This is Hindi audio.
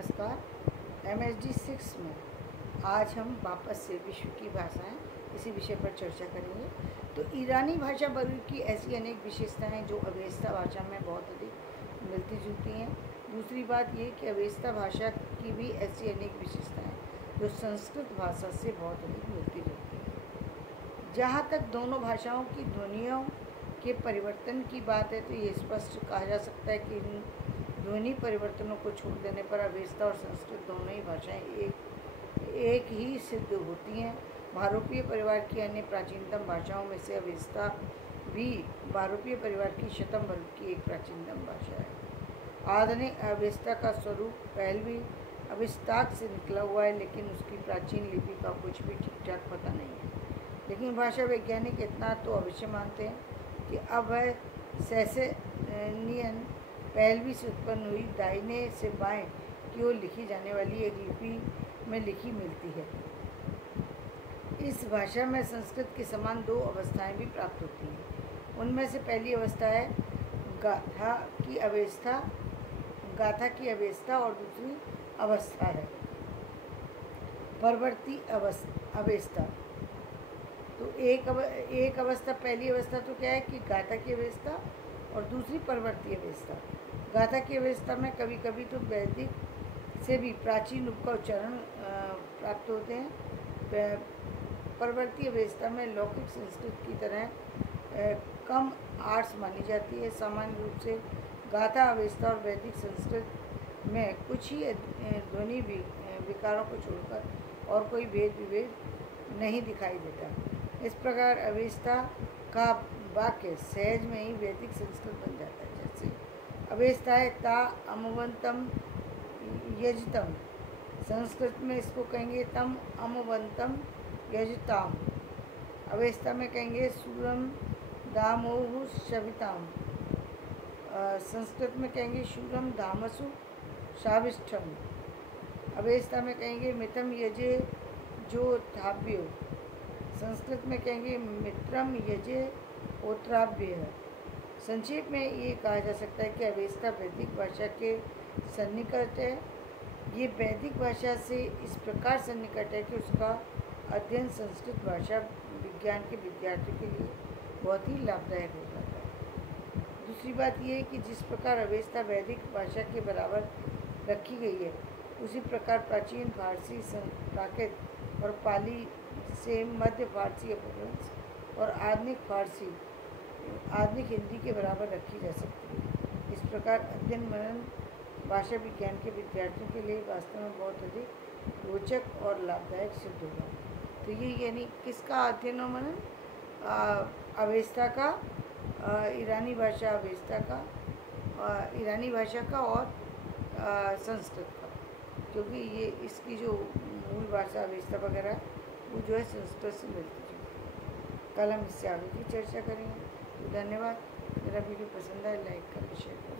नमस्कार। MSD 6 में आज हम वापस से विश्व की भाषाएं इसी विषय पर चर्चा करेंगे। तो ईरानी भाषा वर्ग की ऐसी अनेक विशेषताएं हैं जो अवेस्ता भाषा में बहुत अधिक मिलती जुलती हैं। दूसरी बात ये कि अवेस्ता भाषा की भी ऐसी अनेक विशेषताएं हैं जो संस्कृत भाषा से बहुत अधिक मिलती जुलती हैं। जहाँ तक दोनों भाषाओं की ध्वनियों के परिवर्तन की बात है तो ये स्पष्ट कहा जा सकता है कि इन ध्वनि परिवर्तनों को छोड़ देने पर अवेस्ता और संस्कृत दोनों ही भाषाएं एक ही सिद्ध होती हैं। भारोपीय परिवार की अन्य प्राचीनतम भाषाओं में से अवेस्ता भी भारोपीय परिवार की शतम वर्ग की एक प्राचीनतम भाषा है। आधुनिक अवेस्ता का स्वरूप पहलवी अवेस्ताक से निकला हुआ है, लेकिन उसकी प्राचीन लिपि का कुछ भी ठीक ठाक पता नहीं है। लेकिन भाषा वैज्ञानिक इतना तो अवश्य मानते हैं कि अब वह सैसेनियन पहलवी से उत्पन्न हुई दाहिने से बाएं की ओर लिखी जाने वाली एक लिपि में लिखी मिलती है। इस भाषा में संस्कृत के समान दो अवस्थाएं भी प्राप्त होती हैं। उनमें से पहली अवस्था है गाथा की अवेस्ता और दूसरी अवस्था है परवर्ती अवेस्ता। तो एक अवस्था पहली अवस्था तो क्या है कि गाथा की अवेस्ता और दूसरी परवर्ती अवेस्ता। गाथा की अवस्था में कभी कभी तो वैदिक से भी प्राचीन रूप का उच्चारण प्राप्त होते हैं। परवर्ती अवस्था में लौकिक संस्कृत की तरह कम आर्ट्स मानी जाती है। सामान्य रूप से गाथा अवस्था और वैदिक संस्कृत में कुछ ही ध्वनि विकारों को छोड़कर और कोई भेद विभेद नहीं दिखाई देता। इस प्रकार अवेस्ता का वाक्य सहज में ही वैदिक संस्कृत बन जाता है। जैसे अवेस्ता है ता अमवंतम यजतम, संस्कृत में इसको कहेंगे तम अमवंतम यजताम। अवेस्ता में कहेंगे सूरम दामोहु शविताम, संस्कृत में कहेंगे शूरम धामसु शाविष्ठम। अवेस्ता में कहेंगे मितम यजे जो थाव्यो, संस्कृत में कहेंगे मित्रम यजे ओत्राभ्य। संक्षेप में ये कहा जा सकता है कि अवेस्ता वैदिक भाषा के सन्निकट है। ये वैदिक भाषा से इस प्रकार सन्निकट है कि उसका अध्ययन संस्कृत भाषा विज्ञान के विद्यार्थियों के लिए बहुत ही लाभदायक हो जाता है। दूसरी बात ये है कि जिस प्रकार अवेस्ता वैदिक भाषा के बराबर रखी गई है, उसी प्रकार प्राचीन फारसी, प्राकृत और पाली से मध्य फारसी अपभ्रंश और आधुनिक हिंदी के बराबर रखी जा सकती है। इस प्रकार अध्ययन मनन भाषा विज्ञान के विद्यार्थियों के लिए वास्तव में बहुत अधिक रोचक और लाभदायक सिद्ध होगा। तो ये यानी किसका अध्ययन और मनन? अवेस्ता का, ईरानी भाषा अवेस्ता का, ईरानी भाषा का और संस्कृत का, क्योंकि ये इसकी जो मूल भाषा अवेस्ता वगैरह वो जो है संस्कृत से मिलती जुलती है। कल हम इससे आगे की चर्चा करेंगे। तो धन्यवाद। मेरा वीडियो पसंद आए लाइक करें, शेयर करें।